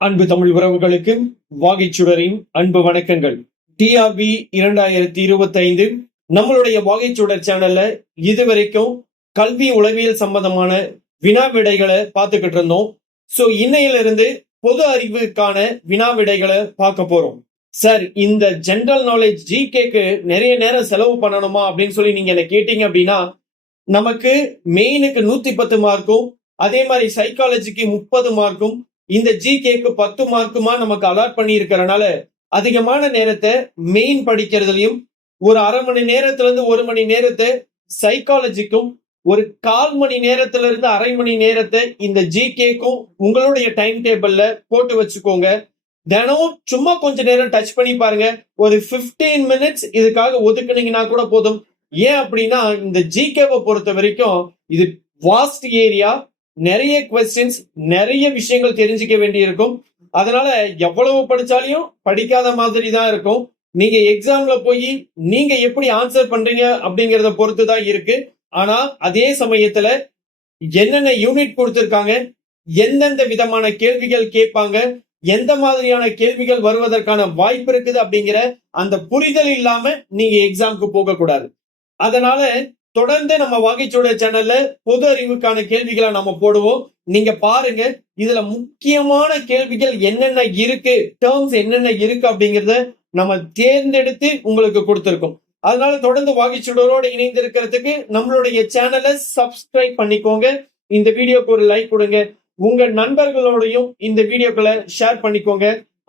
அன்பு தமிழ் உறவுகளுக்கு வாகைச்சுடரின் அன்பு வணக்கங்கள். டிஆர்பி 2025 நம்மளுடைய வாகைச்சுடர் சேனல்ல இதுவரைக்கும் கல்வி உளவியல் சம்பந்தமான வினா விடைகளை பார்த்துக்கிட்டு இருந்தோம். சோ இன்னையிலிருந்து பொது அறிவுக்கான வினா விடைகளை பார்க்க போறோம். சார், இந்த ஜெனரல் நாலேஜ் ஜிகேக்கு நிறைய நேரம் செலவு பண்ணணுமா அப்படின்னு சொல்லி நீங்க என்ன கேட்டீங்க அப்படின்னா, நமக்கு மெயினுக்கு 110 மார்க்கும், அதே மாதிரி சைக்காலஜிக்கு 30 மார்க்கும், இந்த ஜிகேக்கு 10 மார்க்குமா நமக்கு அலாட் பண்ணி இருக்கிறனால அதிகமான நேரத்தை மெயின் படிக்கிறதுலயும், ஒரு அரை மணி நேரத்துல இருந்து 1 மணி நேரத்தை சைக்காலஜிக்கும், ஒரு 1/4 மணி நேரத்துல இருந்து அரை மணி நேரத்தை இந்த ஜிகேக்கும் உங்களுடைய டைம் டேபிள்ல போட்டு வச்சுக்கோங்க. தினம் சும்மா கொஞ்ச நேரம் டச் பண்ணி பாருங்க. ஒரு 15 மினிட்ஸ் இதுக்காக ஒதுக்குனீங்கன்னா கூட போதும். ஏன் அப்படின்னா, இந்த ஜிகேவை பொறுத்த வரைக்கும் இது வாஸ்ட் ஏரியா, நிறைய கொஸ்டின்ஸ், நிறைய விஷயங்கள் தெரிஞ்சுக்க வேண்டி இருக்கும். அதனால எவ்வளவு படிச்சாலையும் படிக்காத மாதிரி தான் இருக்கும். நீங்க எக்ஸாம்ல போய் நீங்க எப்படி ஆன்சர் பண்றீங்க அப்படிங்கறத பொறுத்து தான் இருக்கு. ஆனா அதே சமயத்துல என்னென்ன யூனிட் கொடுத்திருக்காங்க, எந்தெந்த விதமான கேள்விகள் கேட்பாங்க, எந்த மாதிரியான கேள்விகள் வருவதற்கான வாய்ப்பு இருக்குது அப்படிங்கிற அந்த புரிதல் இல்லாம நீங்க எக்ஸாம்க்கு போக கூடாது. அதனால தொடர்ந்து நம்ம வாகைச்சுடர் சேனல்ல பொது அறிவுக்கான கேள்விகளை நம்ம போடுவோம். நீங்க பாருங்க, இதுல முக்கியமான கேள்விகள் என்னென்ன இருக்கு, டேர்ம்ஸ் என்னென்ன இருக்கு அப்படிங்கறத நம்ம தேர்ந்தெடுத்து உங்களுக்கு கொடுத்திருக்கோம். அதனால தொடர்ந்து வாகைச்சுடரோடு இணைந்து இருக்கிறதுக்கு நம்மளுடைய சேனலை சப்ஸ்கிரைப் பண்ணிக்கோங்க. இந்த வீடியோக்கு ஒரு லைக் கொடுங்க. உங்க நண்பர்களோடையும் இந்த வீடியோக்களை ஷேர் பண்ணிக்கோங்க.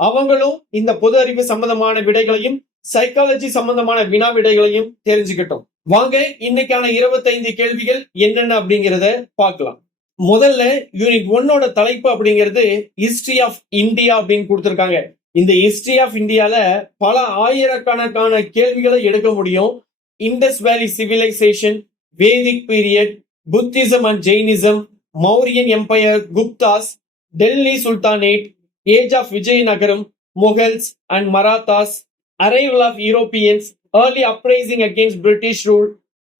அவங்களும் இந்த பொது அறிவு சம்பந்தமான விடைகளையும், சைக்காலஜி சம்பந்தமான வினா விடைகளையும் தெரிஞ்சுக்கிட்டோம். வாங்க இன்னைக்கான 25 கேள்விகள் என்னென்ன அப்படிங்கறத பார்க்கலாம். முதல்ல யூனிட் 1ஓட தலைப்பு அப்படிங்கிறது ஹிஸ்டரி ஆஃப் இந்தியா அப்படின்னு கொடுத்திருக்காங்க. இந்த ஹிஸ்டரி ஆஃப் இந்தியால பல ஆயிரக்கணக்கான கேள்விகளை எடுக்க முடியும். Indus valley civilisation, Vedic period, Buddhism and Jainism, Mauryan empire, Guptas, Delhi sultanate, age of Vijayanagaram, Mughals and Marathas, arrival of Europeans, early uprising against British rule,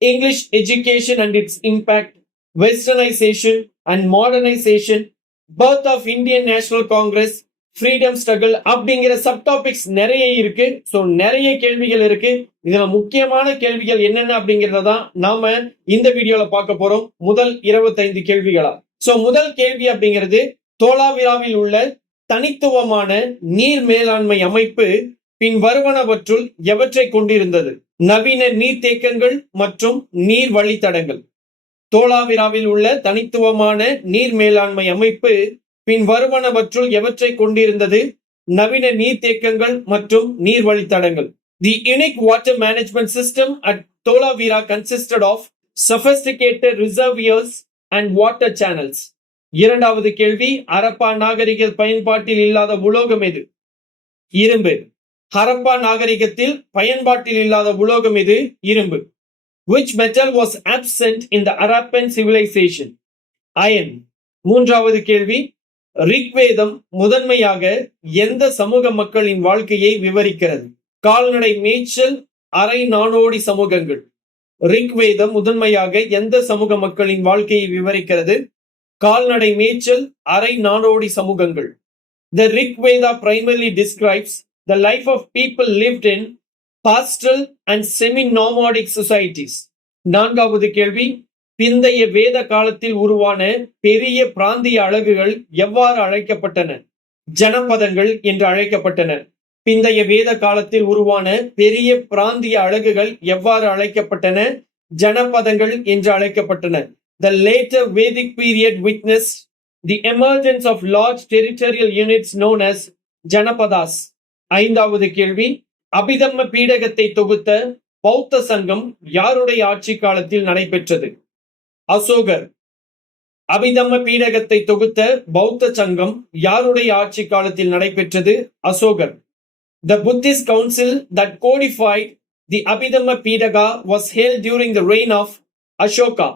English education and its impact, westernization and modernization, birth of Indian National Congress, freedom struggle அப்படிங்கிற subtopics நிறைய இருக்கு. So நிறைய கேள்விகள் இருக்கு. இதுல முக்கியமான கேள்விகள் என்னென்ன அப்படிங்கறத நாம இந்த வீடியோல பார்க்க போறோம். முதல் 25 கேள்விகளா. சோ முதல் கேள்வி அப்படிங்கிறது, தோலாவிராவில் உள்ள தனித்துவமான நீர் மேலாண்மை அமைப்பு பின் வருவனவற்றுள் எவற்றை கொண்டிருந்தது? நவீன நீர்த்தேக்கங்கள் மற்றும் நீர் வழித்தடங்கள். தோலாவிராவில் உள்ள தனித்துவமான நீர் மேலாண்மை அமைப்பு பின் வருவனவற்றுள் எவற்றை கொண்டிருந்தது? நவீன நீர்த்தேக்கங்கள் மற்றும் நீர் வழித்தடங்கள். The unique water management system at Tholavira consisted of sophisticated reservoirs and water channels. இரண்டாவது கேள்வி, ஹரப்பா நாகரிக பயன்பாட்டில் இல்லாத உலோகம் எது? இரும்பு. ஹரப்பா நாகரிகத்தில் பயன்பாட்டில் இல்லாத உலோகம் எது? இரும்பு. Which metal was absent in the Harappan civilization? Iron. மூன்றாவது கேள்வி, ரிக்வேதம் முதன்மையாக எந்த சமூக மக்களின் வாழ்க்கையை விவரிக்கிறது? கால்நடை மேய்ச்சல், அரை நாடோடி சமூகங்கள். ரிக்வேதம் முதன்மையாக எந்த சமூக மக்களின் வாழ்க்கையை விவரிக்கிறது? கால்நடை மேய்ச்சல், அரை நாடோடி சமூகங்கள். The Rig Veda primarily describes the life of people lived in pastoral and semi-nomadic societies. நான்காவது கேள்வி, பிந்தைய வேத காலத்தில் உருவான பெரிய பிராந்திய அலகுகள் எவ்வாறு அழைக்கப்பட்டன? ஜனபதங்கள் என்று அழைக்கப்பட்டன. பிந்தைய வேத காலத்தில் உருவான பெரிய பிராந்திய அலகுகள் எவ்வாறு அழைக்கப்பட்டன? ஜனபதங்கள் என்று அழைக்கப்பட்டன. The later Vedic period witnessed the emergence of large territorial units known as Janapadas. ஐந்தாவது கேள்வி, அபிதம்ம பீடகத்தை தொகுத்த பௌத்த சங்கம் யாருடைய ஆட்சி காலத்தில் நடைபெற்றது? அசோகர். அபிதம்ம பீடகத்தை தொகுத்த பௌத்த சங்கம் யாருடைய ஆட்சி காலத்தில் நடைபெற்றது? அசோகர். The Buddhist council that codified the Abhidhamma Pidaka was held during the reign of Ashoka.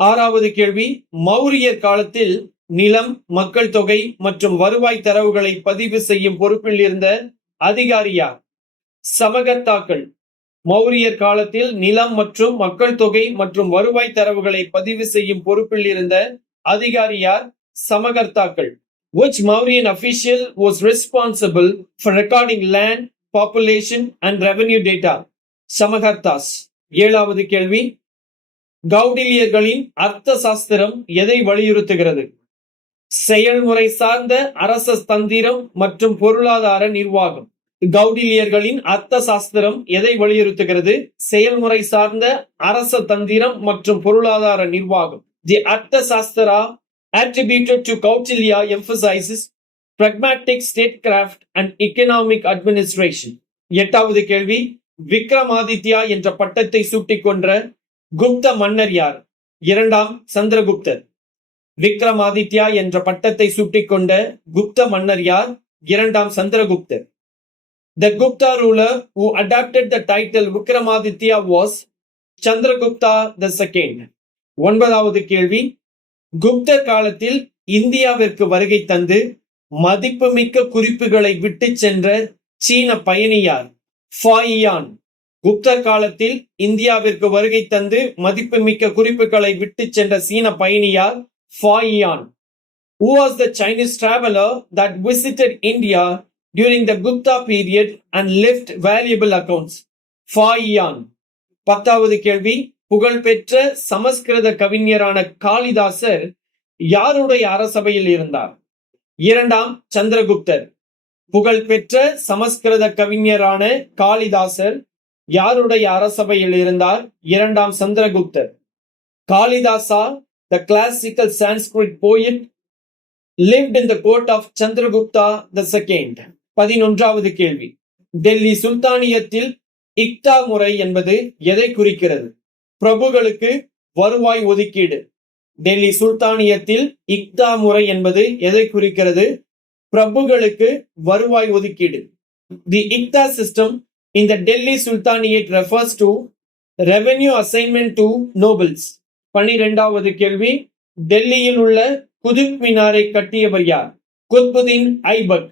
ஆறாவது கேள்வி, மௌரியர் காலத்தில் நிலம், மக்கள் தொகை மற்றும் வருவாய் தரவுகளை பதிவு செய்யும் பொறுப்பில் இருந்த அதிகாரியா? சமகர்த்தாக்கள். மௌரியர் காலத்தில் நிலம் மற்றும் மக்கள் தொகை மற்றும் வருவாய் தரவுகளை பதிவு செய்யும் பொறுப்பில் இருந்த அதிகாரியார்? சமகர்த்தாக்கள். Which Mauryan official was responsible for recording land, population and revenue data? Samagarthas. ஏழாவது கேள்வி, கௌடில்யர்களின் அர்த்த சாஸ்திரம் எதை வலியுறுத்துகிறது? செயல்முறை சார்ந்த அரச தந்திரம் மற்றும் பொருளாதார நிர்வாகம். கௌடில்யர்களின் அர்த்த சாஸ்திரம் எதை வலியுறுத்துகிறது? செயல்முறை சார்ந்த அரச தந்திரம் மற்றும் பொருளாதார நிர்வாகம். The Artha Sastra attributed to Kautilya emphasizes pragmatic statecraft and economic administration. எட்டாவது கேள்வி, விக்ரமாதித்யா என்ற பட்டத்தை சூட்டிக் கொன்ற குப்த மன்னர் யார்? இரண்டாம் சந்திரகுப்தர். விக்ரமாதித்யா என்ற பட்டத்தை சூட்டிக் கொண்ட குப்த மன்னர் யார்? இரண்டாம் சந்திரகுப்தர். The Gupta ruler who adopted the title Vikramaditya was Chandragupta II. ஒன்பதாவது கேள்வி, குப்தர் காலத்தில் இந்தியாவிற்கு வருகை தந்து மதிப்புமிக்க குறிப்புகளை விட்டு சென்ற சீன பயணி யார்? ஃபாயியான். குப்தர் காலத்தில் இந்தியாவிற்கு வருகை தந்து மதிப்புமிக்க குறிப்புகளை விட்டு சென்ற சீன பயணியார் ஃபாயியான். Who was the Chinese traveler that visited India during the Gupta period and left valuable accounts? ஃபாயியான். பத்தாவது கேள்வி, புகழ்பெற்ற சமஸ்கிருத கவிஞரான காளிதாசர் யாருடைய அரசபையில் இருந்தார்? இரண்டாம் சந்திரகுப்தர். புகழ்பெற்ற சமஸ்கிருத கவிஞரான காளிதாசர் யாருடைய அரசபையில் இருந்தார்? இரண்டாம் சந்திரகுப்தர். Kalidasa, the classical Sanskrit poet, lived in the court of Chandragupta II. 11வது கேள்வி, டெல்லி சுல்தானியத்தில் இக்தா முறை என்பது எதை குறிக்கிறது? பிரபுகளுக்கு வருவாய் ஒதுக்கீடு. டெல்லி சுல்தானியத்தில் இக்தா முறை என்பது எதை குறிக்கிறது? பிரபுகளுக்கு வருவாய் ஒதுக்கீடு. The Ikta system in the Delhi Sultanate refers to revenue assignment to nobles. 12வது கேள்வி, டெல்லியில் உள்ள குதுப் மினாரை கட்டியவர் யார்? குத்புதீன் ஐபக்.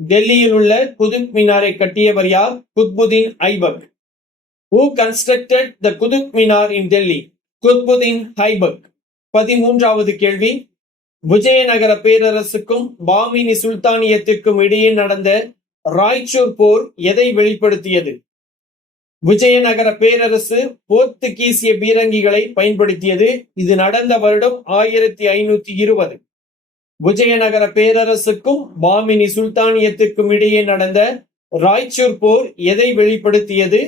டெல்லியில் உள்ள குதுப் மினாரை கட்டியவர் யார்? Qutbuddin Aibak. Who constructed the Qutub Minar in Delhi? Qutbuddin Aibak. 13வது கேள்வி, விஜயநகர பேரரசுக்கும் பாமினி சுல்தானியத்திற்கும் இடையே நடந்த ராய்ச்சூர் போர் எதை வெளிப்படுத்தியது? விஜயநகர பேரரசு போர்த்துகீசிய பீரங்கிகளை பயன்படுத்தியது. இது நடந்த வருடம் 1520. விஜயநகர பேரரசுக்கும் பாமினி சுல்தானியத்திற்கும் இடையே நடந்த ராய்ச்சூர் போர் எதை வெளிப்படுத்தியது?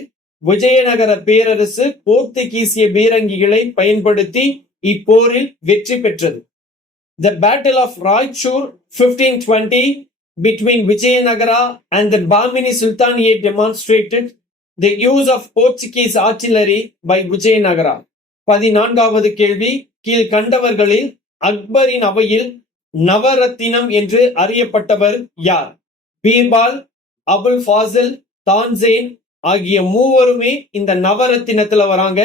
விஜயநகர பேரரசு போர்த்துகீசிய பீரங்கிகளை பயன்படுத்தி இப்போரில் வெற்றி பெற்றது. The Battle of Raichur 1520 between Vijayanagara and the Bahmini Sultanate demonstrated the use of Portuguese artillery by Vijayanagara. 14வது கேள்வி, கீழ் கண்டவர்களில் அக்பரின் அவையில் நவரத்தினம் என்று அறியப்பட்டவர் யார்? பீர்பால், அபுல் ஃபாசில், தான்சேன் ஆகிய மூவருமே இந்த நவரத்தினத்துல வராங்க.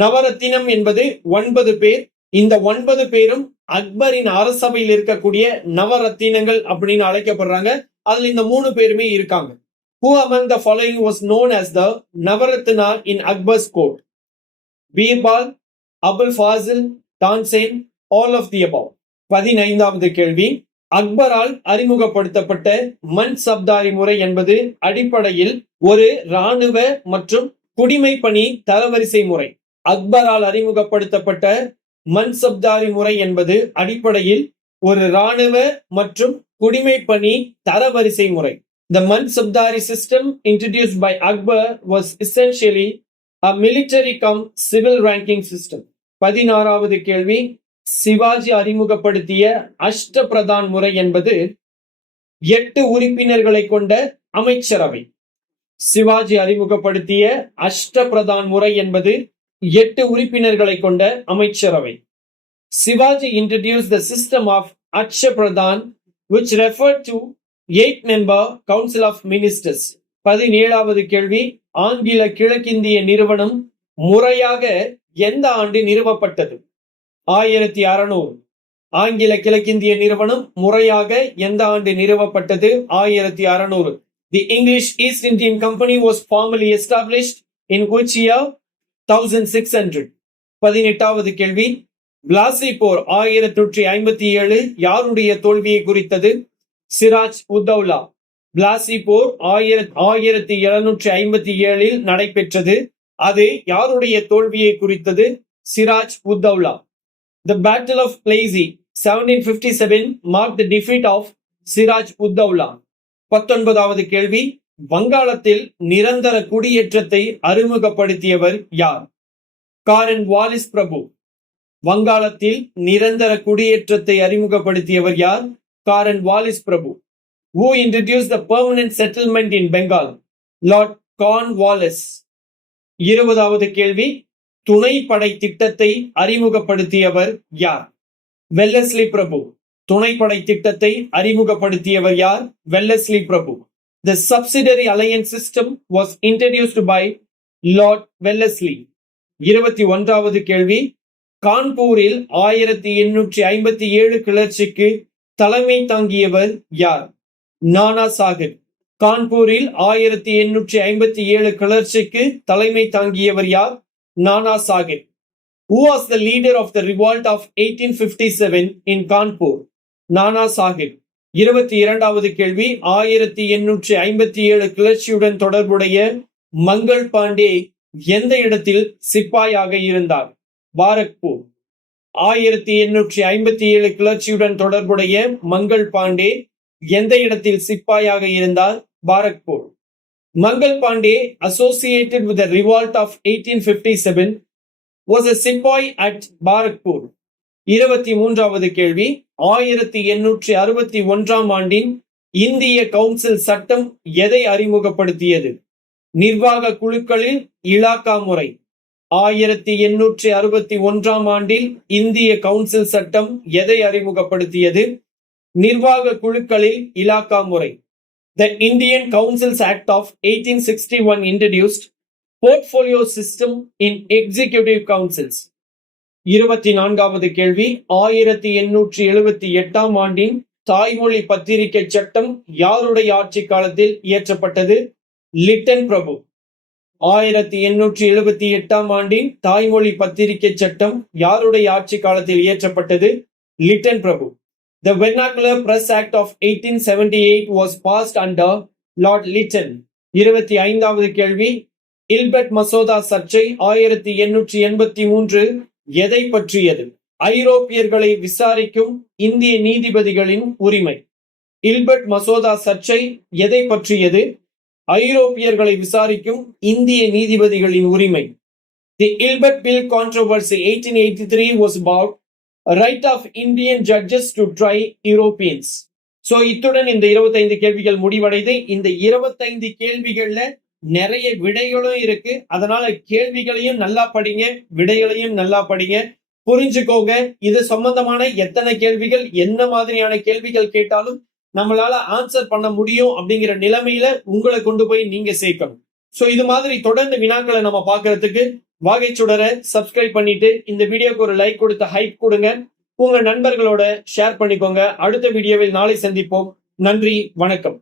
நவரத்தினம் என்பது 9 பேர். இந்த 9 பேரும் அக்பரின் அரசபையில் இருக்கக்கூடிய நவரத்தினங்கள் அப்படின்னு அழைக்கப்படுறாங்க. அதுல இந்த 3 பேருமே இருக்காங்க. Who among the following was known as the Navaratna in Akbar's court? Birbal, Abul Fazil, Tansen, all of the above. 15வது கேள்வி, அக்பரால் அறிமுகப்படுத்தப்பட்ட மன் சப்தாரி முறை என்பது அடிப்படையில் ஒரு இராணுவ மற்றும் குடிமை பணி தரவரிசை முறை. அக்பரால் அறிமுகப்படுத்தப்பட்ட மன்சப்தாரி முறை என்பது அடிப்படையில் ஒரு இராணுவ மற்றும் குடிமை பணி தரவரிசை முறை. The Mansabdari system introduced by Akbar was essentially a military cum civil ranking system. 16வது கேள்வி, சிவாஜி அறிமுகப்படுத்திய அஷ்ட பிரதான் முறை என்பது 8 உறுப்பினர்களை கொண்ட அமைச்சரவை. சிவாஜி அறிமுகப்படுத்திய அஷ்ட பிரதான் முறை என்பது 8 உறுப்பினர்களை கொண்ட அமைச்சரவை. Shivaji introduced the system of Aksha Pradhan, which referred to 8-member Council of Ministers. 17வது கேள்வி, ஆங்கில கிழக்கிந்திய நிறுவனம் முறையாக எந்த ஆண்டு நிறுவப்பட்டது? 1600. ஆங்கில கிழக்கிந்திய நிறுவனம் முறையாக எந்த ஆண்டு நிறுவப்பட்டது? 1600. The English East Indian Company was formally established in which year? 1600. 18வது கேள்வி, பிளாசி போர் 1857 யாருடைய தோல்வியை குறித்தது? சிராஜ் உத்தௌலா. பிளாசி போர் 1757 நடைபெற்றது. அது யாருடைய தோல்வியை குறித்தது? Siraj Uddaulah. The Battle of Plassey 1757 marked the defeat of Siraj Uddaulah. 19வது கேள்வி, வங்காளத்தில் நிரந்தர குடியேற்றத்தை அறிமுகப்படுத்தியவர் யார்? காரன் வாலிஸ் பிரபு. வங்காளத்தில் நிரந்தர குடியேற்றத்தை அறிமுகப்படுத்தியவர் யார்? காரன் Wallis Prabhu. Who introduced the permanent settlement in Bengal? Lord Cornwallis. 20வது கேள்வி, துணைப்படை திட்டத்தை அறிமுகப்படுத்தியவர் யார்? வெல்லஸ்லி பிரபு. துணைப்படை திட்டத்தை அறிமுகப்படுத்தியவர் யார்? Wellesley Prabhu. The subsidiary alliance system was introduced by Lord Wellesley. 21வது கேள்வி, கான்பூரில் 1857 கிளர்ச்சிக்கு தலைமை தாங்கியவர் யார்? நானா சாஹிப். கான்பூரில் 1857 கிளர்ச்சிக்கு தலைமை தாங்கியவர் யார்? Nana Sahib. Who was the leader of the revolt of 1857 in Kanpur? Nana Sahib. 22வது கேள்வி, 1857 கிளர்ச்சியுடன் தொடர்புடைய மங்கள் பாண்டே எந்த இடத்தில் சிப்பாயாக இருந்தார்? பாரக்பூர். 1857 கிளர்ச்சியுடன் தொடர்புடைய மங்கள் பாண்டே எந்த இடத்தில் சிப்பாயாக இருந்தார்? Barrackpore. Mangal Pandey associated with the revolt of 1857 was a sepoy at Barakpur. 23வது கேள்வி, 1861 ஆண்டின் இந்திய கவுன்சில் சட்டம் எதை அறிமுகப்படுத்தியது? நிர்வாக குழுக்களில் இலாக்கா முறை. 1861 ஆண்டில் இந்திய கவுன்சில் சட்டம் எதை அறிமுகப்படுத்தியது? நிர்வாக குழுக்களில் இலாக்கா முறை. The Indian Councils Act of 1861 introduced portfolio system in executive councils. 24வது கேள்வி, 1878 ஆண்டின் தாய்மொழி பத்திரிகை சட்டம் யாருடைய ஆட்சி காலத்தில் இயற்றப்பட்டது? லிட்டன் பிரபு. 1878 ஆண்டின் தாய்மொழி பத்திரிகை சட்டம் யாருடைய ஆட்சி காலத்தில் இயற்றப்பட்டது? லிட்டன் பிரபு. The Vernacular Press Act of 1878 was passed under Lord Lytton. 25வது கேள்வி, இல்பர்ட் மசோதா சர்ச்சை 1883 எதை பற்றியது? ஐரோப்பியர்களை விசாரிக்கும் இந்திய நீதிபதிகளின் உரிமை. இல்பர்ட் மசோதா சர்ச்சை எதை பற்றியது? ஐரோப்பியர்களை விசாரிக்கும் இந்திய நீதிபதிகளின் உரிமை. The Ilbert Bill controversy 1883 was about right of Indian judges to try Europeans. So இத்துடன் இந்த 25 கேள்விகள் முடிவடைது. இந்த 25 கேள்விகள்ல நிறைய விடைகளும் இருக்கு. அதனால கேள்விகளையும் நல்லா படிங்க, விடைகளையும் நல்லா படிங்க, புரிஞ்சுக்கோங்க. இது சம்பந்தமான எத்தனை கேள்விகள், என்ன மாதிரியான கேள்விகள் கேட்டாலும் நம்மளால ஆன்சர் பண்ண முடியும் அப்படிங்கிற நிலைமையில உங்களை கொண்டு போய் நீங்க சேர்க்கணும். சோ இது மாதிரி தொடர்ந்து வினாக்களை நம்ம பார்க்கறதுக்கு வாகைச்சுடரை சப்ஸ்கிரைப் பண்ணிட்டு இந்த வீடியோக்கு ஒரு லைக் கொடுத்து ஹைப் கொடுங்க. உங்க நண்பர்களோட ஷேர் பண்ணிக்கோங்க. அடுத்த வீடியோவில் நாளை சந்திப்போம். நன்றி, வணக்கம்.